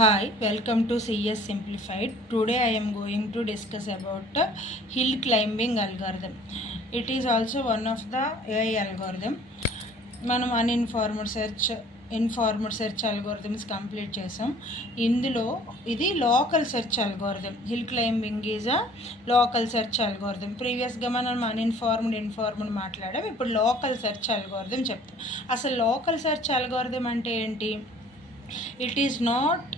Hi, welcome to CS Simplified. Today I am going to discuss about hill climbing algorithm. It is also one of the AI algorithm. మనం ఇన్ఫార్మడ్ search algorithms complete చేసాం. ఇందులో ఇది local search algorithm. Hill climbing is a local search algorithm. ప్రీవియస్గా మనం ఇన్ఫార్మడ్ మాట్లాడాం. ఇప్పుడు local search algorithm చెప్తాం. అసలు లోకల్ సెర్చ్ అల్గోరిథం అంటే ఏంటి? It is not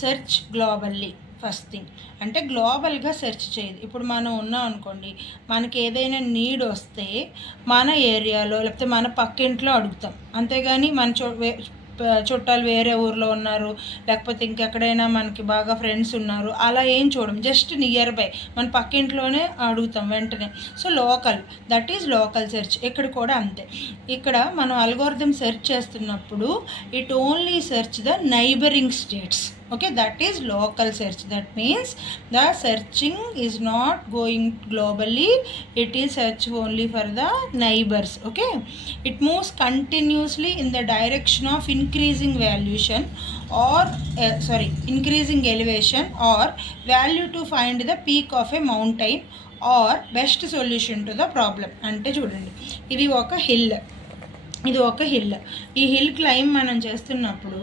search globally. First thing అంటే గ్లోబల్గా సెర్చ్ చేయదు. ఇప్పుడు మనం ఉన్నాం అనుకోండి, మనకి ఏదైనా నీడ్ వస్తే మన ఏరియాలో లేకపోతే మన పక్కింట్లో అడుగుతాం, అంతేగాని మన చుట్టాలు వేరే ఊర్లో ఉన్నారు లేకపోతే ఇంకెక్కడైనా మనకి బాగా ఫ్రెండ్స్ ఉన్నారు అలా ఏం చూడం. జస్ట్ నియర్ బై మన పక్కింట్లోనే అడుగుతాం వెంటనే. So local, that is local search. ఇక్కడ కూడా అంతే. ఇక్కడ మనం అల్గోరిథం సెర్చ్ చేస్తున్నప్పుడు it only search the neighbouring states. Okay, that is local search. That means the searching is not going globally, it is search only for the neighbors. Okay, it moves continuously in the direction of increasing valuation or increasing elevation or value to find the peak of a mountain or best solution to the problem. అంటే చూడండి, ఇది ఒక hill. ఈ hill claim మనం చేస్తున్నప్పుడు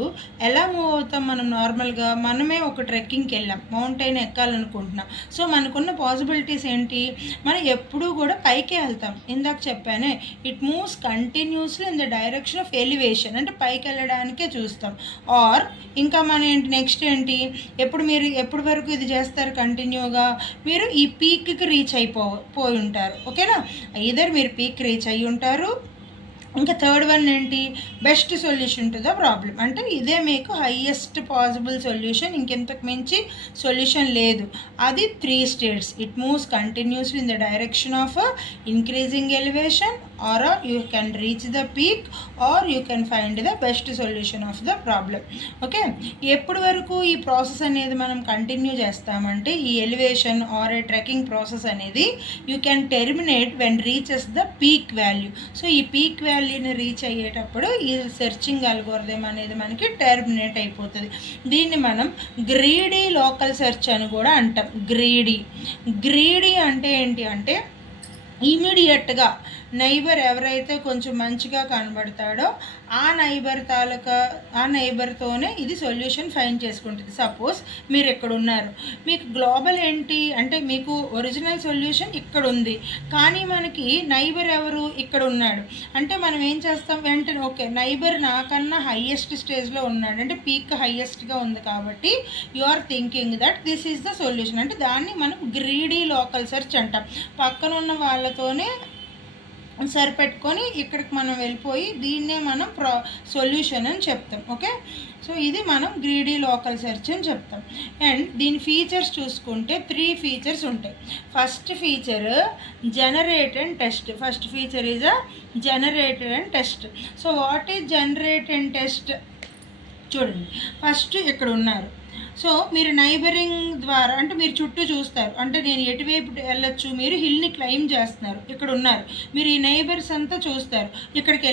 ఎలా move అవుతాం? మనం నార్మల్గా మనమే ఒక ట్రెక్కింగ్కి వెళ్ళాం, మౌంటైన్ ఎక్కాలనుకుంటున్నాం. సో మనకున్న పాసిబిలిటీస్ ఏంటి? మనం ఎప్పుడూ కూడా పైకే వెళ్తాం. ఇందాక చెప్పానే, it moves continuously in the direction of elevation, అంటే పైకి వెళ్ళడానికే చూస్తాం. ఆర్ ఇంకా మన నెక్స్ట్ ఏంటి, ఎప్పుడు వరకు ఇది చేస్తారు కంటిన్యూగా? మీరు ఈ పీక్కి రీచ్ పోయి ఉంటారు. ఓకేనా? ఐదర్ మీరు పీక్ రీచ్ అయ్యి ఉంటారు. ఇంకా థర్డ్ వన్ ఏంటి? Best solution to the problem, అంటే ఇదే మీకు హైయెస్ట్ పాసిబుల్ సొల్యూషన్, ఇంకెంతకు మించి సొల్యూషన్ లేదు. అది 3 states. It moves continuously in the direction of increasing elevation, or you can reach the peak, or you can find the best solution of the problem. Okay, ఎప్పటి వరకు ఈ process అనేది మనం continue చేస్తామంటే, ఈ elevation or a trekking process అనేది you can terminate when reaches the peak value. So ఈ peak వాల్యూని రీచ్ అయ్యేటప్పుడు ఈ సెర్చింగ్ అల్గోరిథం అనేది మనకి టెర్మినేట్ అయిపోతుంది. దీన్ని మనం గ్రీడీ లోకల్ సెర్చ్ అని కూడా అంటాం. గ్రీడీ అంటే ఏంటి అంటే, ఇమీడియట్గా నైబర్ ఎవరైతే కొంచెం మంచిగా కనబడతాడో ఆ నైబర్తోనే ఇది సొల్యూషన్ ఫైండ్ చేసుకుంటుంది. సపోజ్ మీరు ఇక్కడ ఉన్నారు, మీకు గ్లోబల్ ఏంటి అంటే మీకు ఒరిజినల్ సొల్యూషన్ ఇక్కడ ఉంది, కానీ మనకి నైబర్ ఎవరు ఇక్కడ ఉన్నాడు అంటే మనం ఏం చేస్తాం? వెంటనే ఓకే, నైబర్ నాకన్నా హైయెస్ట్ స్టేజ్లో ఉన్నాడు అంటే పీక్ హైయెస్ట్గా ఉంది కాబట్టి you are thinking that this is the solution, అంటే దాన్ని మనం గ్రీడీ లోకల్ సెర్చ్ అంటాం. పక్కన ఉన్న వాళ్ళతోనే సరిపెట్టుకొని ఇక్కడికి మనం వెళ్ళిపోయి దీన్నే మనం సొల్యూషన్ అని చెప్తాం. ఓకే, సో ఇది మనం గ్రీడీ లోకల్ సెర్చ్ అని చెప్తాం. అండ్ దీని ఫీచర్స్ చూసుకుంటే 3 ఫీచర్స్ ఉంటాయి. First feature generate and test. First feature is a generated and test. So what is generate and test? చూడండి, ఫస్ట్ ఇక్కడ ఉన్నారు. సో మీరు నైబరింగ్ ద్వారా అంటే మీరు చుట్టూ చూస్తారు, అంటే నేను ఎటువైపు వెళ్ళొచ్చు, మీరు హిల్ని క్లైమ్ చేస్తున్నారు, ఇక్కడ ఉన్నారు, మీరు ఈ నైబర్స్ అంతా చూస్తారు. ఇక్కడికి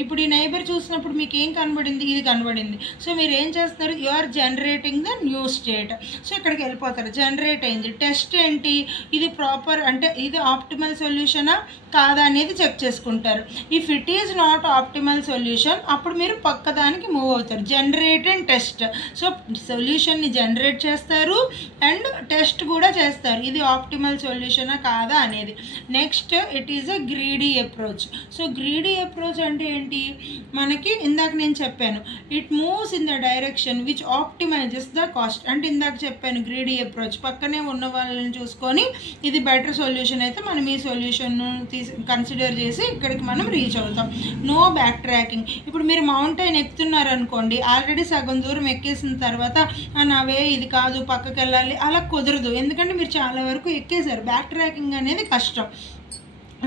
ఇప్పుడు ఈ నైబర్ చూసినప్పుడు మీకు ఏం కనబడింది? ఇది కనబడింది. సో మీరు ఏం చేస్తారు? You are generating the new state. So ఇక్కడికి వెళ్ళిపోతారు, జనరేట్ అయింది. టెస్ట్ ఏంటి? ఇది ప్రాపర్ అంటే ఇది ఆప్టిమల్ సొల్యూషనా కాదా అనేది చెక్ చేసుకుంటారు. If it is not optimal solution, అప్పుడు మీరు పక్కదానికి మూవ్ అవుతారు. Generate and test. సో సొల్యూషన్ని జనరేట్ చేస్తారు అండ్ టెస్ట్ కూడా చేస్తారు, ఇది ఆప్టిమల్ సొల్యూషనా కాదా అనేది. Next it is a greedy approach. So greedy approach అంటే ఏంటి? మనకి ఇందాక నేను చెప్పాను, it moves in the direction which optimises the cost. అంటే ఇందాక చెప్పాను గ్రీడీ అప్రోచ్, పక్కనే ఉన్న వాళ్ళని చూసుకొని ఇది బెటర్ సొల్యూషన్ అయితే మనం ఈ సొల్యూషన్ను కన్సిడర్ చేసి ఇక్కడికి మనం రీచ్ అవుతాం. No backtracking. ఇప్పుడు మీరు మౌంటైన్ ఎక్కుతున్నారనుకోండి, ఆల్రెడీ సగం దూరం ఎక్కేసిన తర్వాత నావే ఇది కాదు పక్కకి వెళ్ళాలి, అలా కుదరదు. ఎందుకంటే మీరు చాలా వరకు ఎక్కేశారు, బ్యాక్ ట్రాకింగ్ అనేది కష్టం.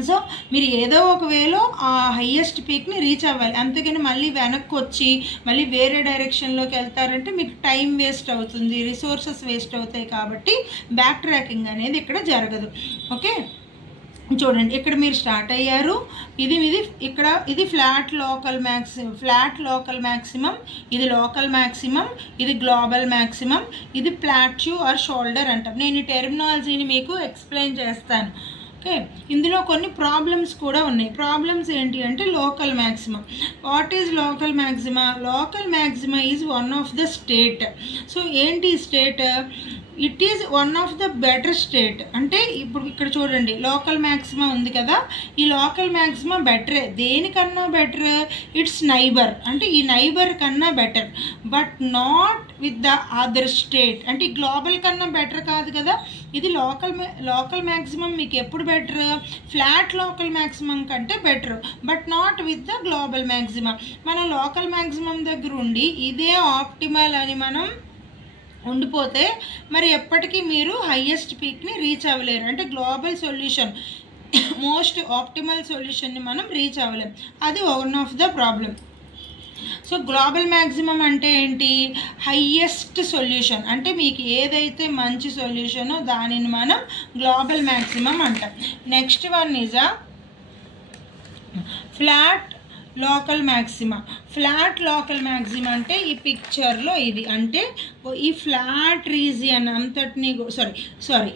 సో మీరు ఏదో ఒక వేలో ఆ హైయెస్ట్ పీక్ని రీచ్ అవ్వాలి, అంతేగాని మళ్ళీ వెనక్కి వచ్చి మళ్ళీ వేరే డైరెక్షన్లోకి వెళ్తారంటే మీకు టైం వేస్ట్ అవుతుంది, రిసోర్సెస్ వేస్ట్ అవుతాయి. కాబట్టి బ్యాక్ ట్రాకింగ్ అనేది ఇక్కడ జరగదు. ఓకే, చూడండి ఇక్కడ మీరు స్టార్ట్ అయ్యారు, ఇది ఇక్కడ ఇది ఫ్లాట్ లోకల్ మ్యాక్సిమం, ఇది లోకల్ మ్యాక్సిమం, ఇది గ్లోబల్ మ్యాక్సిమం, ఇది ప్లాట్యూ ఆర్ షోల్డర్ అంటాం. నేను ఈ టెర్మినాలజీని మీకు ఎక్స్ప్లెయిన్ చేస్తాను. ఓకే, ఇందులో కొన్ని ప్రాబ్లమ్స్ కూడా ఉన్నాయి. ప్రాబ్లమ్స్ ఏంటి అంటే local maximum. What is local maxima? Local maxima is one of the state. So ఏంటి state? It is one of the better state. అంటే ఇప్పుడు ఇక్కడ చూడండి లోకల్ మ్యాక్సిమా ఉంది కదా, ఈ లోకల్ మ్యాక్సిమా బెటరే. దేనికన్నా బెటర్? ఇట్స్ నైబర్, అంటే ఈ నైబర్ కన్నా better, but not with the other state. అంటే ఈ గ్లోబల్ కన్నా బెటర్ కాదు కదా. ఇది లోకల్ మ్యాక్సిమం మీకు ఎప్పుడు బెటర్? ఫ్లాట్ లోకల్ మ్యాక్సిమం కంటే better, but not with the global maximum. మనం లోకల్ మ్యాక్సిమం దగ్గర ఉండి ఇదే ఆప్టిమల్ అని మనం ఉండిపోతే మరి ఎప్పటికీ మీరు హయ్యెస్ట్ పీక్ని రీచ్ అవ్వలేరు. అంటే గ్లోబల్ సొల్యూషన్, మోస్ట్ ఆప్టిమల్ సొల్యూషన్ని మనం రీచ్ అవ్వలేం. అది one of the problem. So global maximum అంటే ఏంటి? Highest solution. అంటే మీకు ఏదైతే మంచి సొల్యూషనో దానిని మనం గ్లోబల్ మ్యాక్సిమం అంటాం. Next one is flat local మ్యాక్సిమా. Flat local మ్యాక్సిమా అంటే ఈ పిక్చర్లో ఇది, అంటే ఈ ఫ్లాట్ రీజియన్ అంతటినీ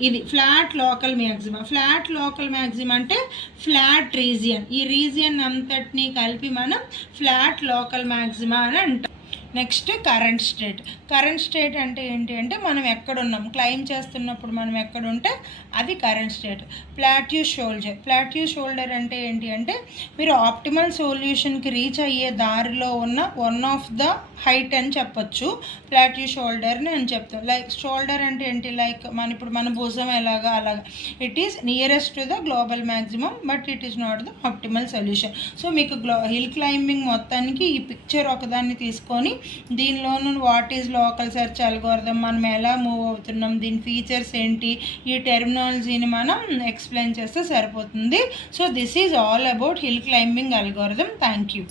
ఇది ఫ్లాట్ లోకల్ మ్యాక్సిమా. ఫ్లాట్ లోకల్ మ్యాక్సిమా అంటే ఫ్లాట్ రీజియన్, ఈ రీజియన్ అంతటినీ కలిపి మనం ఫ్లాట్ లోకల్ మ్యాక్సిమా అని అంటాం. నెక్స్ట్ కరెంట్ స్టేట్ అంటే ఏంటి అంటే మనం ఎక్కడున్నాం, క్లైమ్ చేస్తున్నప్పుడు మనం ఎక్కడుంటే అది కరెంట్ స్టేట్. ప్లాట్యూ షోల్డర్ అంటే ఏంటి అంటే మీరు ఆప్టిమల్ సొల్యూషన్కి రీచ్ అయ్యే దారిలో ఉన్న వన్ ఆఫ్ ద హైట్ అని చెప్పొచ్చు, ప్లాట్యూ షోల్డర్ని అని చెప్తాం. లైక్ షోల్డర్ అంటే ఏంటి? లైక్ ఇప్పుడు మన భుజం ఎలాగా అలాగా. It is nearest to the global maximum, but it is not the optimal solution. So మీకు హిల్ క్లైంబింగ్ మొత్తానికి ఈ పిక్చర్ ఒకదాన్ని తీసుకొని దీనిలోనూ what is local search algorithm, మనం ఎలా మూవ్ అవుతున్నాం, దీని ఫీచర్స్ ఏంటి, ఈ టెర్మినాలజీని మనం ఎక్స్ప్లెయిన్ చేస్తే సరిపోతుంది. So this is all about hill climbing algorithm. Thank you.